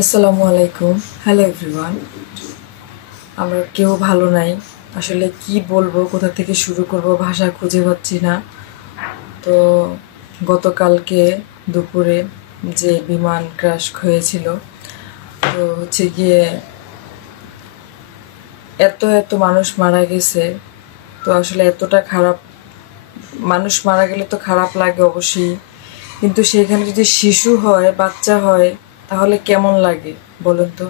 আসসালামু আলাইকুম। Hello everyone. আমরা কেউ ভালো নাই, আসলে কি বলবো, কোথা থেকে শুরু করব ভাষা খুঁজে পাচ্ছি না। তো গতকালকে দুপুরে যে বিমান ক্র্যাশ হয়েছিল, তো হচ্ছে গিয়ে এত এত মানুষ মারা গেছে। তো আসলে এতটা খারাপ, মানুষ মারা গেলে তো খারাপ লাগে অবশ্যই, কিন্তু সেখানে যদি শিশু হয়, বাচ্চা হয়, তাহলে কেমন লাগে বলুন তো।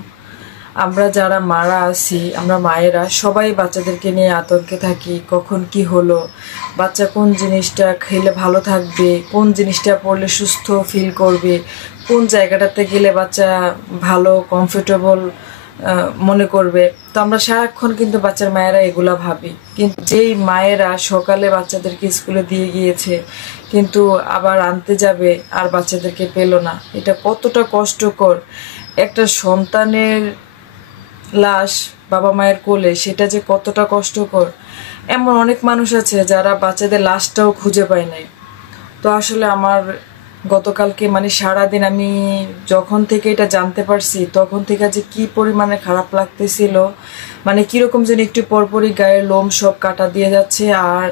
আমরা যারা মারা আছি, আমরা মায়েরা সবাই বাচ্চাদেরকে নিয়ে আতঙ্কে থাকি, কখন কি হলো, বাচ্চা কোন জিনিসটা খেলে ভালো থাকবে, কোন জিনিসটা পড়লে সুস্থ ফিল করবে, কোন জায়গাটাতে গেলে বাচ্চা ভালো কমফোর্টেবল মনে করবে। তো আমরা সারাক্ষণ কিন্তু বাচ্চার মায়েরা এগুলা ভাবি, কিন্তু যেই মায়েরা সকালে বাচ্চাদেরকে স্কুলে দিয়ে গিয়েছে, কিন্তু আবার আনতে যাবে আর বাচ্চাদেরকে পেলো না, এটা কতটা কষ্টকর। একটা সন্তানের লাশ বাবা মায়ের কোলে, সেটা যে কতটা কষ্টকর। এমন অনেক মানুষ আছে যারা বাচ্চাদের লাশটাও খুঁজে পায় নাই। তো আসলে আমার গতকালকে মানে সারাদিন আমি যখন থেকে এটা জানতে পারছি তখন থেকে যে কি পরিমাণে খারাপ লাগতেছিল, মানে কিরকম যেন একটু পরপরই গায়ের লোম সব কাটা দিয়ে যাচ্ছে, আর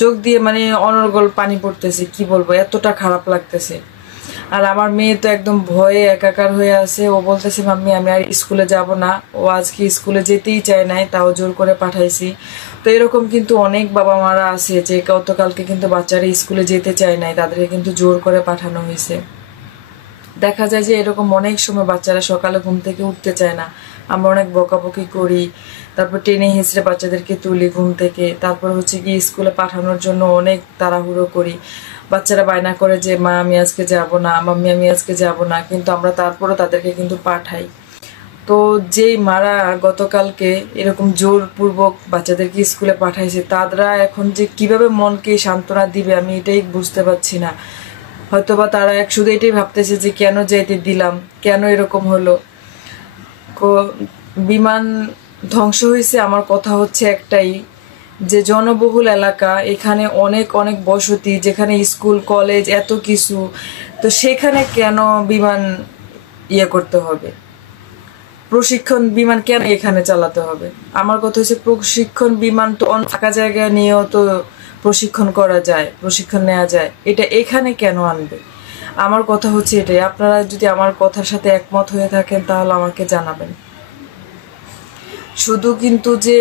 চোখ দিয়ে মানে অনর্গল পানি পড়তেছে, কি বলবো, এতটা খারাপ লাগতেছে। আর আমার মেয়ে তো একদম ভয়ে একাকার হয়ে আছে, ও বলতেছে মাম্মি আমি আর স্কুলে যাব না। ও আজকে স্কুলে যেতেই চায় নাই, তাও জোর করে পাঠাইছি। তো এরকম কিন্তু অনেক বাবা মারা আছে যে গতকালকে কিন্তু বাচ্চারা স্কুলে যেতে চায় নাই, তাদেরকে কিন্তু জোর করে পাঠানো হয়েছে। দেখা যায় যে এরকম অনেক সময় বাচ্চারা সকালে ঘুম থেকে উঠতে চায় না, আমরা অনেক বকাবকি করি, তারপর টেনে হিঁচড়ে বাচ্চাদেরকে তুলি ঘুম থেকে, তারপর হচ্ছে কি স্কুলে পাঠানোর জন্য অনেক তাড়াহুড়ো করি। বাচ্চারা বায়না করে যে মা আমি আজকে যাব না, মাম্মি আমি আজকে যাব না, কিন্তু আমরা তারপরও তাদেরকে কিন্তু পাঠাই। তো যেই মারা গতকালকে এরকম জোরপূর্বক বাচ্চাদেরকে স্কুলে পাঠাইছে, তারা এখন যে কিভাবে মনকে সান্ত্বনা দিবে আমি এটাই বুঝতে পারছি না। হয়তোবা তারা শুধু এটাই ভাবতেছে যে কেন যেতে দিলাম, কেন এরকম হলো। বিমান ধ্বংস হয়েছে, আমার কথা হচ্ছে একটাই, যে জনবহুল এলাকা, এখানে অনেক অনেক বসতি, যেখানে স্কুল কলেজ এত কিছু, তো সেখানে কেন বিমান করতে হবে, প্রশিক্ষণ বিমান কেন এখানে চালাতে হবে। আমার কথা হচ্ছে প্রশিক্ষণ বিমান তো অন্য ফাঁকা জায়গায় নিয়েও তো প্রশিক্ষণ করা যায়, প্রশিক্ষণ নেওয়া যায়, এটা এখানে কেন আনবে। আমার কথা হচ্ছে এটাই। আপনারা যদি আমার কথার সাথে একমত হয়ে থাকেন তাহলে আমাকে জানাবেন। শুধু কিন্তু যে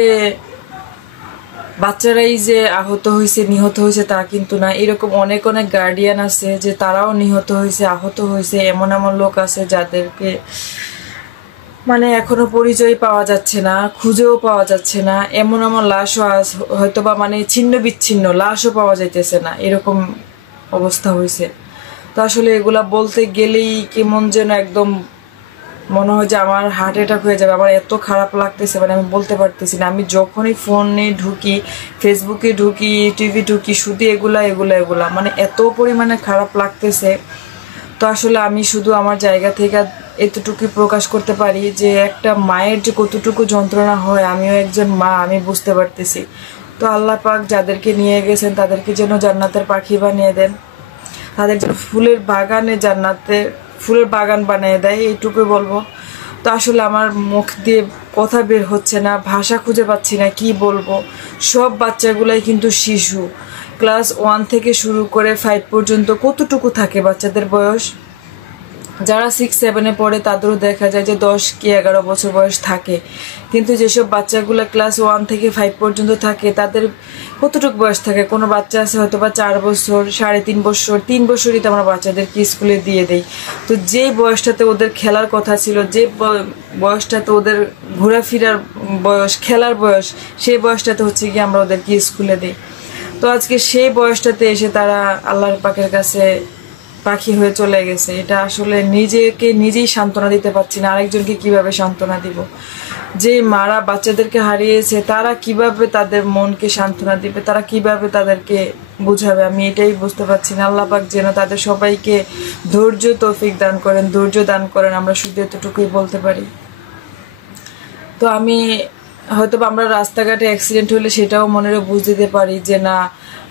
বাচ্চারাই যে আহত হয়েছে নিহত হয়েছে তা কিন্তু না, এরকম অনেক অনেক গার্ডিয়ান আছে যে তারাও নিহত হয়েছে, আহত হয়েছে। এমন এমন লোক আছে যাদেরকে মানে এখনো পরিচয় পাওয়া যাচ্ছে না, খুঁজেও পাওয়া যাচ্ছে না। এমন এমন লাশও হয়তো বা মানে ছিন্ন বিচ্ছিন্ন লাশও পাওয়া যাইতেছে না, এরকম অবস্থা হয়েছে। তো আসলে এগুলা বলতে গেলেই কেমন যেন একদম মনে হয় যে আমার হার্ট অ্যাটাক হয়ে যাবে। আমার এত খারাপ লাগতেছে, মানে আমি বলতে পারতেছি না। আমি যখনই ফোনে ঢুকি, ফেসবুকে ঢুকি, টিভি ঢুকি, শুধু এগুলা এগুলা এগুলা, মানে এত পরিমাণে খারাপ লাগতেছে। তো আসলে আমি শুধু আমার জায়গা থেকে এতটুকুই প্রকাশ করতে পারি যে একটা মায়ের যে কতটুকু যন্ত্রণা হয়, আমিও একজন মা, আমি বুঝতে পারতেছি। তো আল্লাহ পাক যাদেরকে নিয়ে গেছেন তাদেরকে যেন জান্নাতের পাখি বানিয়ে দেন, তাদের যেন ফুলের বাগানে জান্নাতের ফুলের বাগান বানিয়ে দেয়, এইটুকুই বলবো। তো আসলে আমার মুখ দিয়ে কথা বের হচ্ছে না, ভাষা খুঁজে পাচ্ছি না কি বলবো। সব বাচ্চাগুলাই কিন্তু শিশু, ক্লাস 1 থেকে শুরু করে 5 পর্যন্ত কতটুকু থাকে বাচ্চাদের বয়স। যারা 6-7-এ পড়ে তাদেরও দেখা যায় যে 10 কি 11 বছর বয়স থাকে, কিন্তু যেসব বাচ্চাগুলো ক্লাস 1 থেকে 5 পর্যন্ত থাকে তাদের কতটুকু বয়স থাকে। কোনো বাচ্চা আছে হয়তো বা 4 বছর, 3.5 বছর, 3 বছরই তো আমরা বাচ্চাদেরকে স্কুলে দিয়ে দেই। তো যেই বয়সটাতে ওদের খেলার কথা ছিল, যে বয়সটাতে ওদের ঘোরাফেরার বয়স, খেলার বয়স, সেই বয়সটাতে হচ্ছে কি আমরা ওদেরকে স্কুলে দিই। তো আজকে সেই বয়সটাতে এসে তারা আল্লাহর পাকের কাছে পাখি হয়ে চলে গেছে। এটা আসলে নিজেকে নিজেই সান্ত্বনা দিতে পারছি না, আরেকজনকে কিভাবে সান্ত্বনা দিব। যে মারা বাচ্চাদেরকে হারিয়েছে তারা কিভাবে তাদের মনকে সান্ত্বনা দিবে, তারা কিভাবে তাদেরকে বুঝাবে, আমি এটাই বুঝতে পারছি না। আল্লাহ পাক যেন তাদের সবাইকে ধৈর্য তৌফিক দান করেন, ধৈর্য দান করেন, আমরা শুধু এতটুকুই বলতে পারি। তো আমি হয়তো আমরা রাস্তাঘাটে অ্যাক্সিডেন্ট হলে সেটাও মনেরও বুঝ দিতে পারি যে না,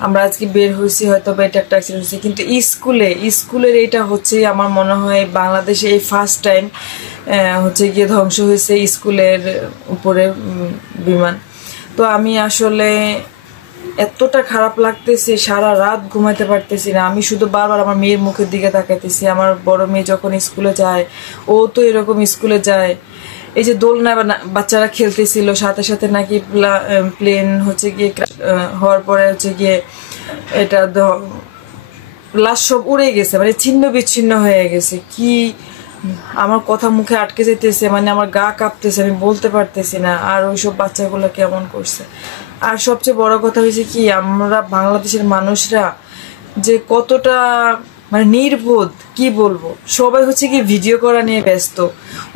আমরা আজকে বের হয়েছি, হয়তো বা এটা একটা অ্যাক্সিডেন্ট হয়েছে। কিন্তু স্কুলের এইটা হচ্ছে আমার মনে হয় বাংলাদেশে এই ফার্স্ট টাইম হচ্ছে গিয়ে ধ্বংস হয়েছে স্কুলের উপরে বিমান। তো আমি আসলে এতটা খারাপ লাগতেছে, সারা রাত ঘুমাতে পারতেছি না। আমি শুধু বারবার আমার মেয়ের মুখের দিকে তাকাইতেছি। আমার বড় মেয়ে যখন স্কুলে যায়, ও তো এরকম স্কুলে যায়, এই যে দোলনায় বাচ্চারা খেলতেছিল, সাথে সাথে নাকি প্লেন হচ্ছে গিয়ে হওয়ার পরে হচ্ছে গিয়ে এটা লাশ সব উড়ে গেছে, মানে ছিন্ন বিচ্ছিন্ন হয়ে গেছে। কি আমার কথা মুখে আটকে যেতেছে, মানে আমার গা কাঁপতেছে, আমি বলতে পারতেছি না। আর ওইসব বাচ্চাগুলো কেমন করছে। আর সবচেয়ে বড় কথা হয়েছে কি, আমরা বাংলাদেশের মানুষরা যে কতটা মানে নির্বোধ, কি বলবো, সবাই হচ্ছে কি ভিডিও করা নিয়ে ব্যস্ত।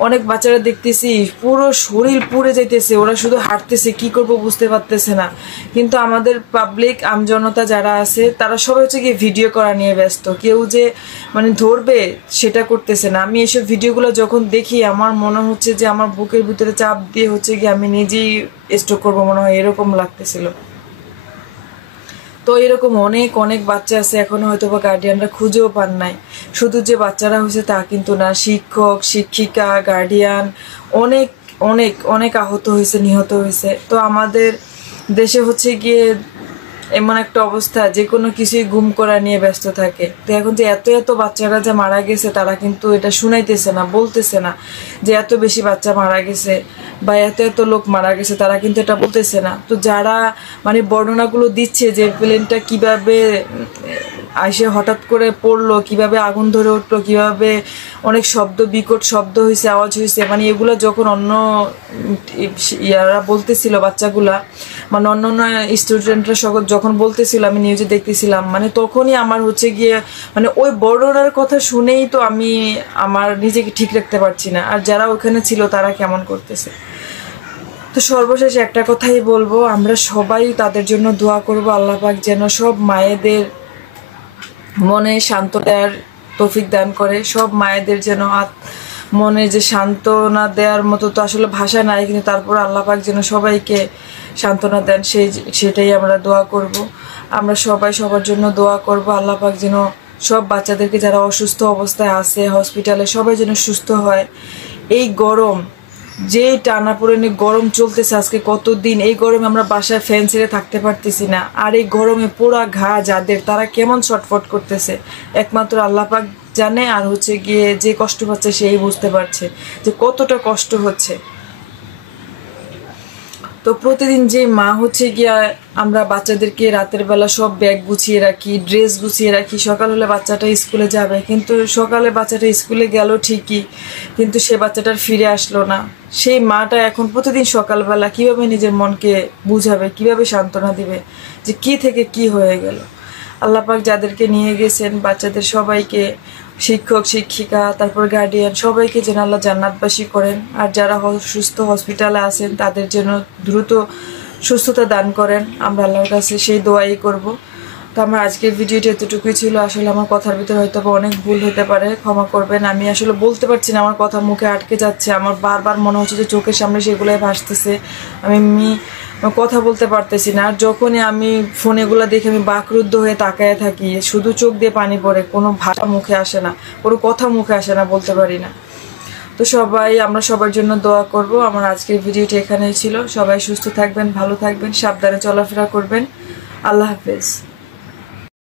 অনেক বাচ্চারা দেখতেছি পুরো শরীর পুড়ে যাইতেছে, ওরা শুধু হাঁটতেছে, কি করব বুঝতে পারতেছে না। কিন্তু আমাদের পাবলিক আমজনতা যারা আছে তারা সবাই হচ্ছে কি ভিডিও করা নিয়ে ব্যস্ত, কেউ যে মানে ধরবে সেটা করতেছে না। আমি এসব ভিডিওগুলো যখন দেখি আমার মনে হচ্ছে যে আমার বুকের ভিতরে চাপ দিয়ে হচ্ছে কি আমি নিজেই স্ট্রোক করবো মনে হয়, এরকম লাগতেছিল। তো এরকম অনেক অনেক বাচ্চা আছে এখনো হয়তো বা গার্ডিয়ানরা খুঁজেও পান নাই। শুধু যে বাচ্চারা হয়েছে তা কিন্তু না, শিক্ষক শিক্ষিকা গার্ডিয়ান অনেক অনেক অনেক আহত হয়েছে, নিহত হয়েছে। তো আমাদের দেশে হচ্ছে গিয়ে এমন একটা অবস্থা, যে কোনো কিছুই গুম করা নিয়ে ব্যস্ত থাকে। তো এখন যে এত এত বাচ্চারা যে মারা গেছে তারা কিন্তু এটা শুনাইতেছে না, বলতেছে না যে এত বেশি বাচ্চা মারা গেছে বা এত এত লোক মারা গেছে, তারা কিন্তু এটা বলতেছে না। তো যারা মানে বর্ণনাগুলো দিচ্ছে যে প্লেনটা কিভাবে আইসে হঠাৎ করে পড়লো, কিভাবে আগুন ধরে উঠলো, কিভাবে অনেক শব্দ, বিকট শব্দ হয়েছে, আওয়াজ হয়েছে, মানে এগুলো যখন অন্য ইয়ারা বলতেছিল বাচ্চাগুলা, মানে অন্য অন্য স্টুডেন্টরা যখন বলতেছিল, আমি নিউজে দেখতেছিলাম, মানে তখনই আমার হচ্ছে গিয়ে মানে ওই বর্ণনার কথা শুনেই তো আমি আমার নিজেকে ঠিক রাখতে পারছি না। আর যারা ওখানে ছিল তারা কেমন করতেছে। তো সর্বশেষ একটা কথাই বলবো, আমরা সবাই তাদের জন্য দোয়া করব, আল্লাহ পাক যেন সব মায়েদের মনে শান্ত দেওয়ার তৌফিক দান করে। সব মায়েদের যেন মনে যে সান্ত্বনা দেওয়ার মতো তো আসলে ভাষা নাই, কিন্তু তারপর আল্লাহ পাক যেন সবাইকে সান্ত্বনা দেন, সেটাই আমরা দোয়া করব। আমরা সবাই সবার জন্য দোয়া করব, আল্লাহ পাক যেন সব বাচ্চাদেরকে যারা অসুস্থ অবস্থায় আছে হসপিটালে সবাই যেন সুস্থ হয়। এই গরম, যে টানাপোড়েনে গরম চলতেছে আজকে কতদিন, এই গরমে আমরা বাসায় ফ্যান ছেড়ে থাকতে পারতেছি না। আর এই গরমে পোড়া ঘা যাদের, তারা কেমন ছটফট করতেছে একমাত্র আল্লাহ পাক জানে। আর হচ্ছে গিয়ে যে কষ্ট পাচ্ছে সেই বুঝতে পারছে যে কতটা কষ্ট হচ্ছে। তো প্রতিদিন যে মা হচ্ছে গিয়া আমরা বাচ্চাদেরকে রাতের বেলা সব ব্যাগ গুছিয়ে রাখি, ড্রেস গুছিয়ে রাখি, সকাল হলে বাচ্চাটা স্কুলে যাবে, কিন্তু সকালে বাচ্চাটা স্কুলে গেল ঠিকই, কিন্তু সে বাচ্চাটার ফিরে আসলো না। সেই মাটা এখন প্রতিদিন সকালবেলা কিভাবে নিজের মনকে বুঝাবে, কিভাবে সান্ত্বনা দিবে যে কি থেকে কি হয়ে গেল। আল্লাহ পাক যাদেরকে নিয়ে গেছেন বাচ্চাদের সবাইকে, শিক্ষক শিক্ষিকা তারপর গার্ডিয়ান সবাইকে যেন আল্লাহ জান্নাতবাসী করেন। আর যারা সুস্থ হসপিটালে আছেন তাদের যেন দ্রুত সুস্থতা দান করেন, আমরা আল্লাহর কাছে সেই দোয়াই করব। তো আমার আজকের ভিডিওটি এতটুকুই ছিল। আসলে আমার কথার ভিতরে হয়তো অনেক ভুল হতে পারে, ক্ষমা করবেন। আমি আসলে বলতে পারছি না, আমার কথা মুখে আটকে যাচ্ছে, আমার বারবার মনে হচ্ছে যে চোখের সামনে সেগুলোই ভাসতেছে, আমি কথা বলতে পারতেছি না। আর যখনই আমি ফোনেগুলো দেখে আমি বাকরুদ্ধ হয়ে তাকায় থাকি, শুধু চোখ দিয়ে পানি পড়ে, কোনো ভাষা মুখে আসে না, কোনো কথা মুখে আসে না, বলতে পারি না। তো আমরা সবার জন্য দোয়া করব। আমার আজকের ভিডিওটি এখানেই ছিল। সবাই সুস্থ থাকবেন, ভালো থাকবেন, সাবধানে চলাফেরা করবেন। আল্লাহ হাফেজ।